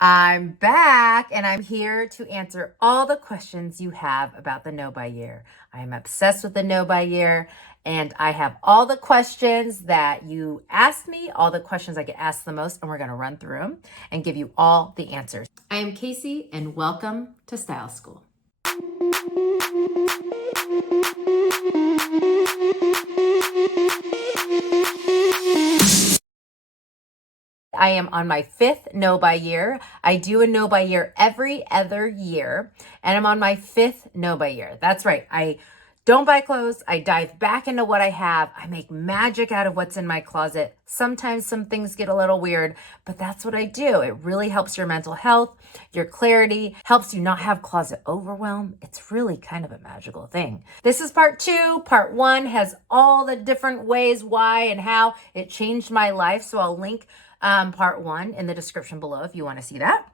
I'm back and I'm here to answer all the questions you have about the Know by Year. I am obsessed with the Know by Year and I have all the questions that you asked me, all the questions I get asked the most, and we're going to run through them and give you all the answers. I am Casey and welcome to Style School. I am on my 5th Know by Year. I do a Know by Year every other year, and I'm on my 5th Know by Year. That's right. I don't buy clothes. I dive back into what I have. I make magic out of what's in my closet. Sometimes some things get a little weird, but that's what I do. It really helps your mental health, your clarity, helps you not have closet overwhelm. It's really kind of a magical thing. This is part 2. Part 1 has all the different ways, why, and how it changed my life. So I'll link part 1 in the description below if you want to see that.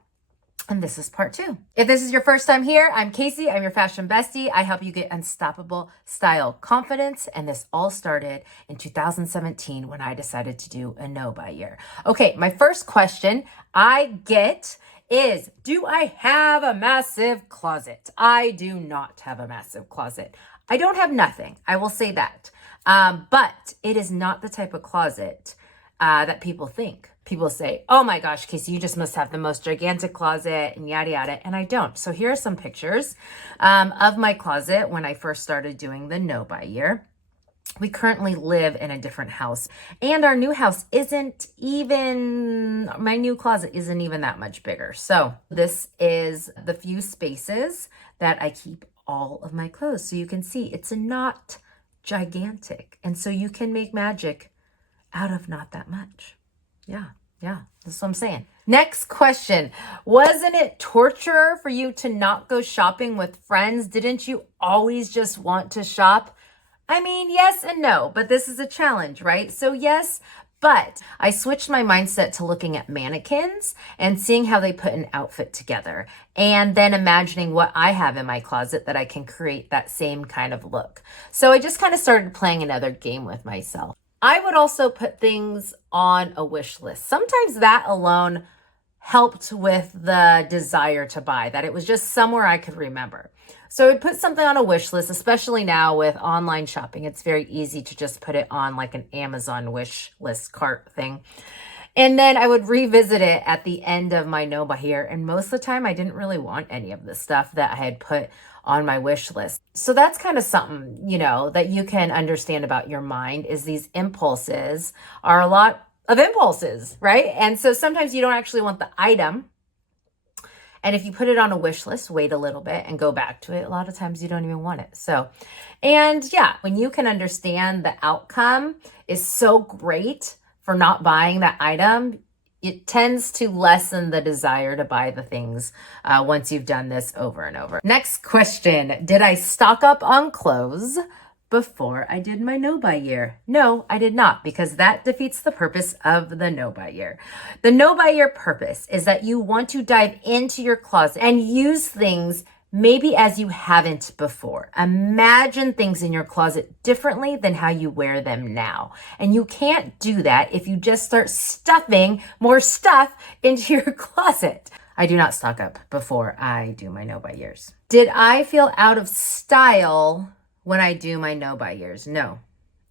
And this is part 2. If this is your first time here, I'm Casey. I'm your fashion bestie. I help you get unstoppable style confidence. And this all started in 2017 when I decided to do a Know by Year. Okay, my first question I get is, do I have a massive closet? I do not have a massive closet. I don't have nothing. I will say that. But it is not the type of closet that people think. People say, oh my gosh, Casey, you just must have the most gigantic closet and yada, yada. And I don't. So here are some pictures of my closet when I first started doing the Know by Year. We currently live in a different house, and our new house my new closet isn't even that much bigger. So this is the few spaces that I keep all of my clothes. So you can see it's not gigantic. And so you can make magic out of not that much. Yeah, that's what I'm saying. Next question. Wasn't it torture for you to not go shopping with friends? Didn't you always just want to shop? I mean, yes and no, but this is a challenge, right? So yes, but I switched my mindset to looking at mannequins and seeing how they put an outfit together, and then imagining what I have in my closet that I can create that same kind of look. So I just kind of started playing another game with myself. I would also put things on a wish list. Sometimes that alone helped with the desire to buy, that it was just somewhere I could remember. So I would put something on a wish list, especially now with online shopping. It's very easy to just put it on like an Amazon wish list cart thing. And then I would revisit it at the end of my Know by Year. And most of the time, I didn't really want any of the stuff that I had put on my wish list. So that's kind of something, that you can understand about your mind, is these impulses are a lot of impulses, right? And so sometimes you don't actually want the item. And if you put it on a wish list, wait a little bit and go back to it, a lot of times you don't even want it. So, and yeah, when you can understand the outcome is so great for not buying that item, it tends to lessen the desire to buy the things once you've done this over and over. Next question. Did I stock up on clothes before I did my Know by Year? No, I did not, because that defeats the purpose of the Know by Year. The Know by Year purpose is that you want to dive into your closet and use things maybe as you haven't before. Imagine things in your closet differently than how you wear them now. And you can't do that if you just start stuffing more stuff into your closet. I do not stock up before I do my Know by Years. Did I feel out of style when I do my Know by Years? No.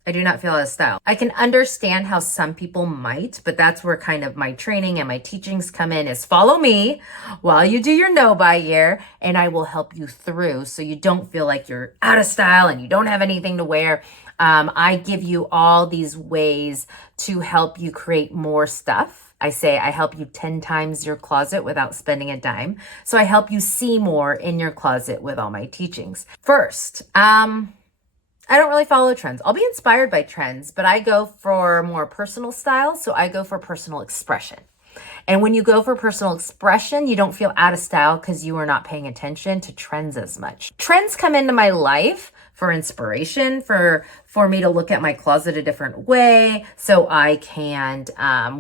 I do not feel out of style. I can understand how some people might, but that's where kind of my training and my teachings come in, is follow me while you do your Know by Year, and I will help you through so you don't feel like you're out of style and you don't have anything to wear. I give you all these ways to help you create more stuff. I say I help you 10 times your closet without spending a dime. So I help you see more in your closet with all my teachings. First, I don't really follow trends. I'll be inspired by trends, but I go for more personal style. So I go for personal expression. And when you go for personal expression, you don't feel out of style because you are not paying attention to trends as much. Trends come into my life for inspiration, for me to look at my closet a different way, so I can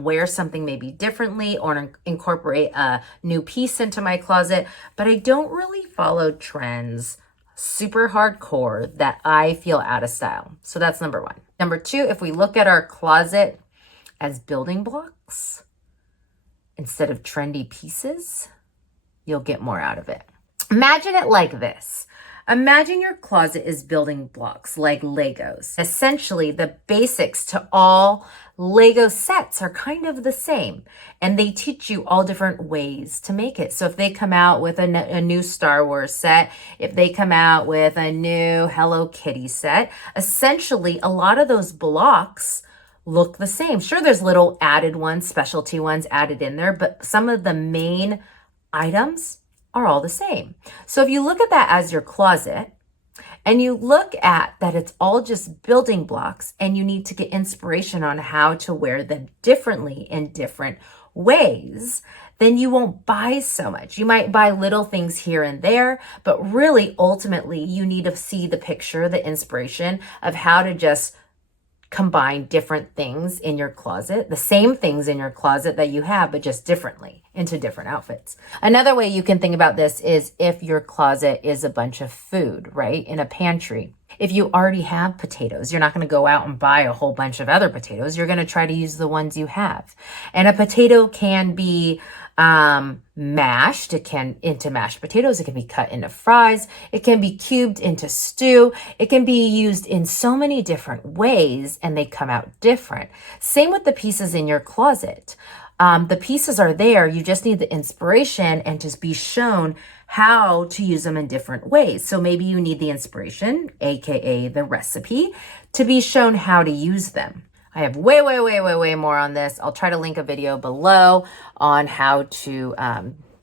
wear something maybe differently or incorporate a new piece into my closet. But I don't really follow trends super hardcore that I feel out of style. So that's number 1. Number 2, if we look at our closet as building blocks, instead of trendy pieces, you'll get more out of it. Imagine it like this. Imagine your closet is building blocks like Legos. Essentially, the basics to all Lego sets are kind of the same, and they teach you all different ways to make it. So if they come out with a new Star Wars set, if they come out with a new Hello Kitty set, essentially a lot of those blocks look the same. Sure, there's little added ones, specialty ones added in there, but some of the main items are all the same. So if you look at that as your closet and you look at that it's all just building blocks and you need to get inspiration on how to wear them differently in different ways, then you won't buy so much. You might buy little things here and there, but really ultimately you need to see the picture, the inspiration of how to just combine different things in your closet, the same things in your closet that you have, but just differently into different outfits. Another way you can think about this is if your closet is a bunch of food, right? In a pantry. If you already have potatoes, you're not going to go out and buy a whole bunch of other potatoes. You're going to try to use the ones you have. And a potato can be mashed. It can into mashed potatoes. It can be cut into fries. It can be cubed into stew. It can be used in so many different ways and they come out different. Same with the pieces in your closet. The pieces are there. You just need the inspiration and just be shown how to use them in different ways. So maybe you need the inspiration, AKA the recipe, to be shown how to use them. I have way more on this. I'll try to link a video below on how to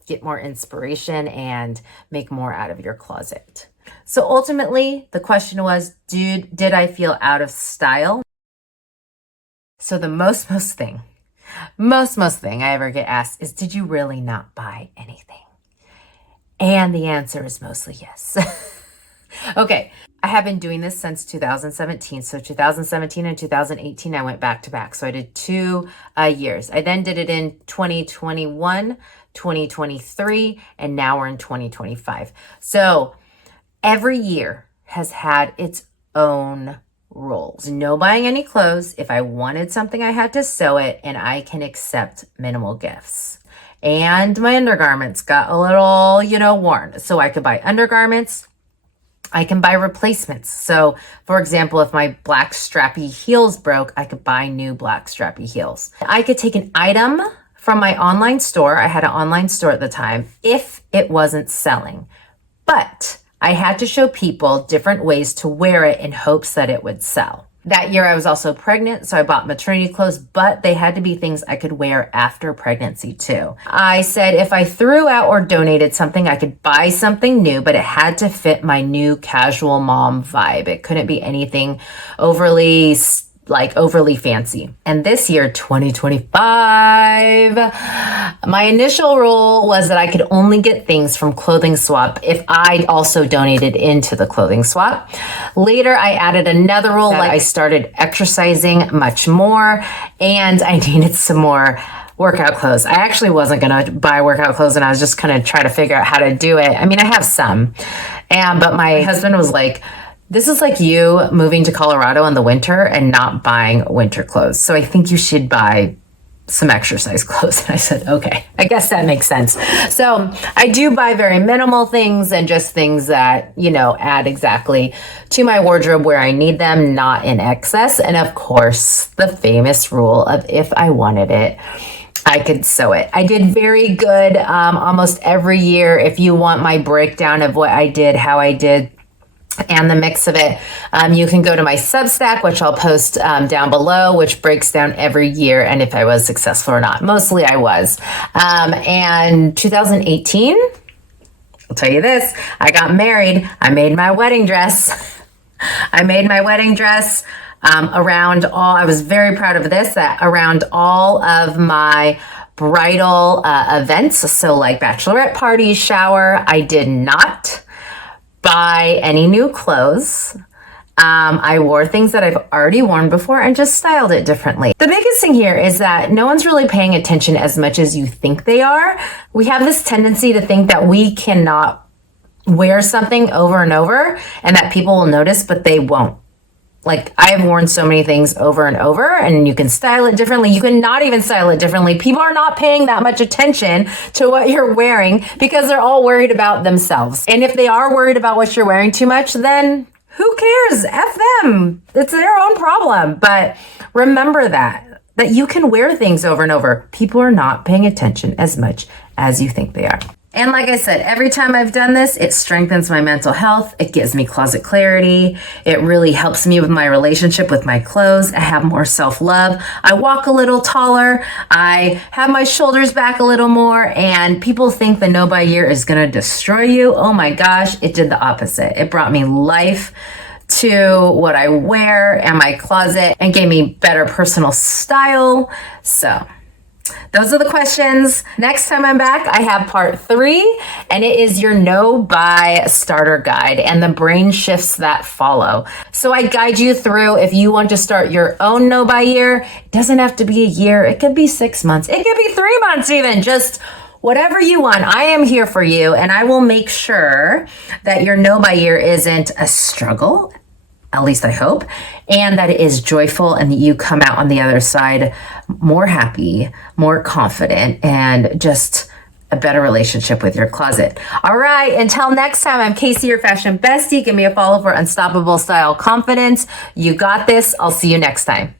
get more inspiration and make more out of your closet. So ultimately, the question was, did I feel out of style? So the most thing I ever get asked is, did you really not buy anything? And the answer is mostly yes. Okay, I have been doing this since 2017. So 2017 and 2018, I went back to back. So I did 2 years. I then did it in 2021, 2023, and now we're in 2025. So every year has had its own rules. No buying any clothes. If I wanted something, I had to sew it, and I can accept minimal gifts. And my undergarments got a little, worn. So I could buy undergarments. I can buy replacements. So for example, if my black strappy heels broke, I could buy new black strappy heels. I could take an item from my online store. I had an online store at the time if it wasn't selling, but I had to show people different ways to wear it in hopes that it would sell. That year I was also pregnant, so I bought maternity clothes, but they had to be things I could wear after pregnancy too. I said if I threw out or donated something, I could buy something new, but it had to fit my new casual mom vibe. It couldn't be anything overly fancy. And this year, 2025, my initial rule was that I could only get things from Clothing Swap if I also donated into the Clothing Swap. Later, I added another rule, I started exercising much more, and I needed some more workout clothes. I actually wasn't going to buy workout clothes, and I was just going to try to figure out how to do it. I mean, I have some, but my husband was like, this is like you moving to Colorado in the winter and not buying winter clothes. So I think you should buy some exercise clothes. And I said, okay, I guess that makes sense. So I do buy very minimal things and just things that, add exactly to my wardrobe where I need them, not in excess. And of course, the famous rule of if I wanted it, I could sew it. I did very good almost every year. If you want my breakdown of what I did, how I did, and the mix of it, you can go to my Substack, which I'll post down below, which breaks down every year and if I was successful or not. Mostly I was. And 2018, I'll tell you this, I got married. I made my wedding dress. I was very proud of this, that around all of my bridal events, so like bachelorette parties, shower, I did not buy any new clothes. I wore things that I've already worn before and just styled it differently. The biggest thing here is that no one's really paying attention as much as you think they are. We have this tendency to think that we cannot wear something over and over and that people will notice, but they won't. Like, I've worn so many things over and over, and you can style it differently. You can not even style it differently. People are not paying that much attention to what you're wearing because they're all worried about themselves. And if they are worried about what you're wearing too much, then who cares? F them. It's their own problem. But remember that you can wear things over and over. People are not paying attention as much as you think they are. And like I said, every time I've done this, it strengthens my mental health. It gives me closet clarity. It really helps me with my relationship with my clothes. I have more self-love. I walk a little taller. I have my shoulders back a little more. And people think the No Buy Year is going to destroy you. Oh my gosh, it did the opposite. It brought me life to what I wear and my closet and gave me better personal style. So those are the questions. Next time I'm back, I have part 3, and it is your no buy starter guide and the brain shifts that follow. So I guide you through if you want to start your own no buy year. It doesn't have to be a year. It could be 6 months. It could be 3 months even. Just whatever you want. I am here for you, and I will make sure that your no buy year isn't a struggle. At least I hope, and that it is joyful and that you come out on the other side more happy, more confident, and just a better relationship with your closet. All right, until next time, I'm Casey, your fashion bestie. Give me a follow for unstoppable style confidence. You got this. I'll see you next time.